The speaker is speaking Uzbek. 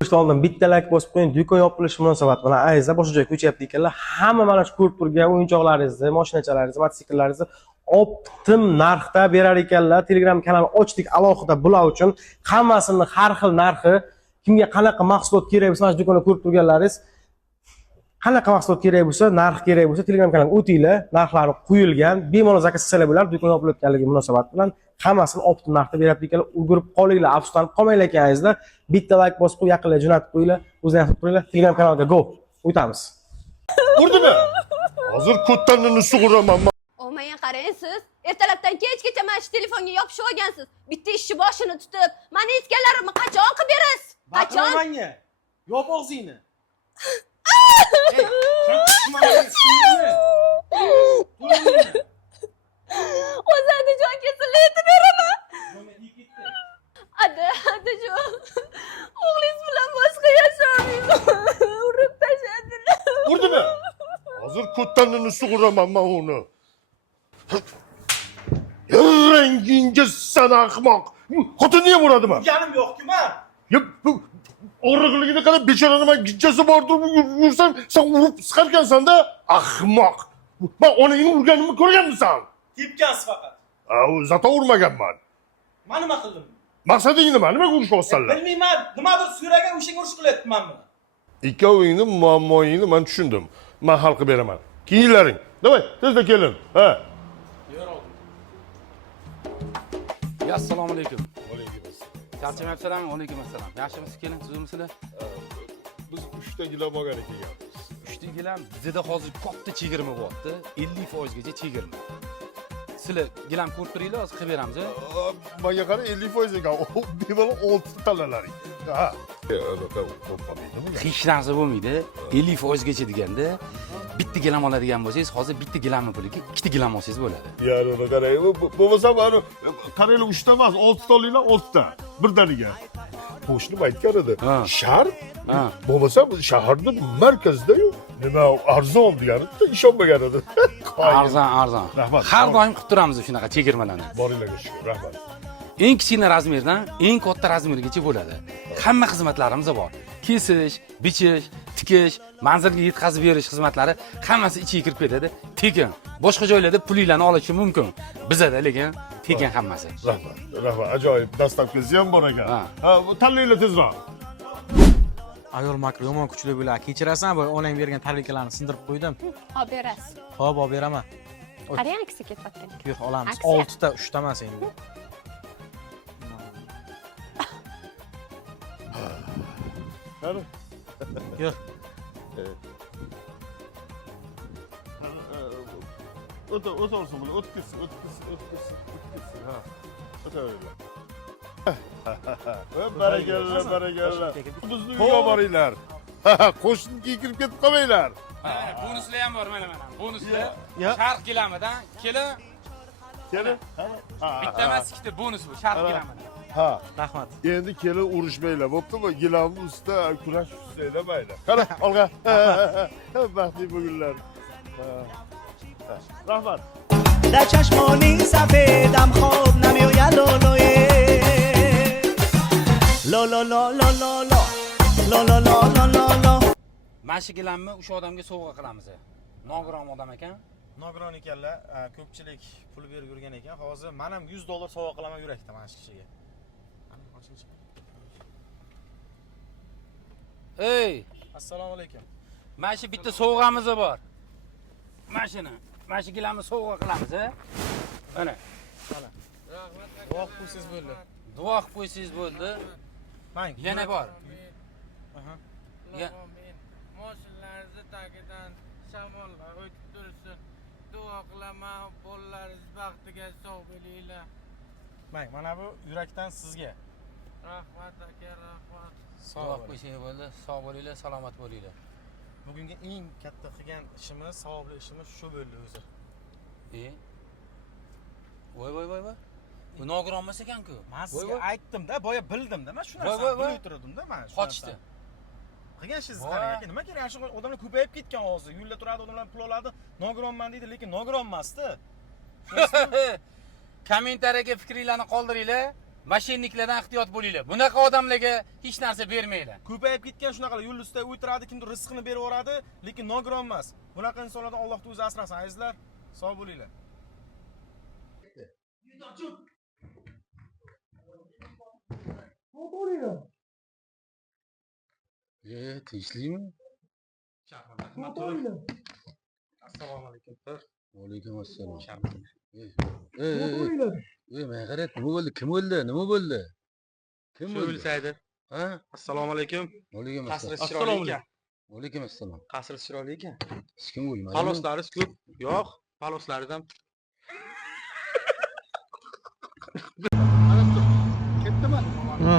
İşte oldum bittalak bosib qo'ying, do'kon yopilishi munosabati bilan arizlar boshqa joyga ko'chyapti ekanlar. Hamma mana shu ko'rib turgan o'yinchoqlaringizni, mashinachalaringizni, mototsiklaringizni optim narxda berar ekanlar. Telegram kanal ochdik alohida bular uchun. Hammasini har xil narxi, kimga qanaqa mahsulot kerak bo'lsa, mana shu do'konda ko'rib turganlaringiz qanaqa mahsulot kerak bo'lsa, narx kerak bo'lsa, Telegram kanalga o'tinglar. Narxlari qo'yilgan, bemalol zakaz qilsalar bo'lar. Do'kon yopilayotganligi munosabati bilan hammasini optim narxda beryapti ekanlar. Ulgurib qolinglar, afsuslanib qolmanglar ekaningizlar. Bitta like bosib qo'yib, yaqinlarga jo'natib qo'yinglar. O'zingizlar qilib turinglar. Telegram kanalga go. O'tamiz. Urdimi? Hozir ko'ttanini sug'uraman. Olmaya qarang siz. Ertalabdan kechgacha mana shu telefonga yopishib olgansiz. Bitta ishchi boshini tutib, meni aytganlarimni qachon qilib berasiz? Qachon? Menga. Yop og'zingni. O'zi Andijon kesilib aytib beraman. Adajon. O'g'lingiz bilan boshqa yashamayman. Urib tashladilar. Urdimi? Hozir ko'ttanini sug'uraman men uni. Rangingga san ahmoq. Xotinni ham uradimi? Ganim yo'q-ku men. Og'riqligini qarab bechorani men gijjasi bor turib yursam, sen urib chiqarkansan-da, ahmoq. Men onangni urganimni ko'rganmisan? Tepgansiz faqat. Zato urmaganman. Men nima qildim? Maqsading nima? Nimaga urishyapsanlar? Bilmayman, nimadir so'ragan o'shanga urush qilyapman men. Ikkovingni muammoyingni men tushundim. Men hal qilib beraman. Kiyinlaring. Davay, tezda kelin. Ha. Assalomu alaykum. Alaykum assalom. Charchamayapsizlarmi? Alaykum assalom. Yaxshimisiz, kelin, tuzimsizlar? Biz 3 ta gilam olgan ekanmiz. 3 ta gilam bizda hozir katta chegirma bo'lyapti. 50% gacha chegirma. Sizlar gilam ko'rib turinglar, hozir qilib beramiz. Menga qara 50% ekan. Bemalol 6 ta tanlalaring. Ha. Hech narsa bo'lmaydi. 50% gacha deganda bitta gilam oladigan bo'lsangiz, hozir bitta gilamni puliga 2 ta gilam olsangiz bo'ladi. Ya'ni uni qarang. Bo'lmasa mana qaranglar 3 ta emas, 6 ta olinglar, 6 ta. Birdaniga. Qo'shnim aytgan edi. Shahar? Bo'lmasa shaharning markazida-yu, nima arzon deganida ishonmagan edi. Arzon. Rahmat. Har doim qilib turamiz shunaqa chegirmalarni. Boringlarga shukur, rahmat. Eng kichkina razmerdan eng katta razmergacha bo'ladi. Hamma xizmatlarimiz bor. Kesish, bichish, tikish, manzilga yetkazib berish xizmatlari hammasi ichiga kirib ketadi. Tekin. Boshqa joylarda pulinglarni olishi mumkin. Bizada lekin tekin hammasi. Rahmat. Ajoyib dastavkasi ham bor ekan. Ha, tanlaylar tezroq. Ayol makro yomon kuchli bo'ladi. Kechirasan, bu onang bergan tabletlarni sindirib qo'ydim. Olib berasiz. Xo'p, olib beraman. Qarang, aksi ketyapti. Yo'q, olamiz. Aksiya. 6 ta, 3 ta emas endi. Qani? Yo'q. O'tarsin buni, o'tib ketsin. Ha. O'taveringlar. Barakalla. Bizni uyga boringlar. Qo'shniga kirib ketib qolmanglar. Mana bonuslar ham bor, mana. Bonuslar Yo'q. sharq gilamidan kelin. Kelin. Bitta emas, ikkita bonus bu sharq gilamidan. Ha. Rahmat. Endi kelin urushmanglar, bo'ptimi? Gilamni ustida kurash ustida mayli. Qara, olg'a. Baxtli bo'linglar. Rahmat. در چشمانی سفیدم خواب نمیآید لولوی لا لا لا لا لا لا لا لا لا لا لا لا Mana shu gilamni o'sha odamga sovg'a qilamiz. Nogiron odam ekan. Nogiron ekanlar, ko'pchilik pul berib yurgan ekan. Hozir men ham $100 sovg'a qilaman yurakda mana shu kishiga. Ey, Assalomu alaykum. mana shu bitta sovg'amiz bor. Mana shu gilamni sovg'a qilamiz, Mana. Duo qilib qo'ysangiz bo'ldi. Duo qilib qo'ysangiz bo'ldi. Mang. Yana bor. Aha. Moshinalaringizni tagidan shamollar o'tib tursin. Duo qilaman, bolalaringiz baxtiga sog' bo'linglar. Mang, mana bu yurakdan sizga. Rahmat aka, rahmat. Duo qilib qo'ysangiz bo'ldi. Sog' bo'linglar, salomat bo'linglar. Bugungi eng katta qilgan ishimiz, savobli ishimiz shu bo'ldi o'zi. Voy. Bu nogiron emas ekan-ku. Men sizga aytdim-da, boya bildim-da, men shu narsani bilib turdim-da, men. Qochdi. Qilgan ishingizni qarang aka, nima kerak? Shu odamlar ko'payib ketgan hozir. Yo'lda turadi, odamlar pul oladi. Nogironman deydi, lekin nogiron emas-da. Kommentariyaga fikringizni qoldiringlar. Mashinniklardan ehtiyot bo'linglar. Bunaqa odamlarga hech narsa bermanglar. Ko'payib ketgan shunaqalar yo'l ustida o'tiradi, kimdir rizqini berib yuboradi, lekin nogiron emas. Bunaqa insonlardan Alloh o'zi asrasin, azizlar. Sog' bo'linglar. Tinchlimi? Assalomu alaykum. Alaykum assalom. Men qarayapti, nima bo'ldi? Kim o'ldi? Nima bo'ldi? Kim o'ldi? O'lsaydi. Ha? Assalomu alaykum. Alaykum Qasri assalom. chiroyli ekan. Alaykum assalom. Qasri chiroyli ekan. Hech kim o'lmadi. Paloslari ko'p. Yo'q, paloslaridan. Ketdimi? Ha.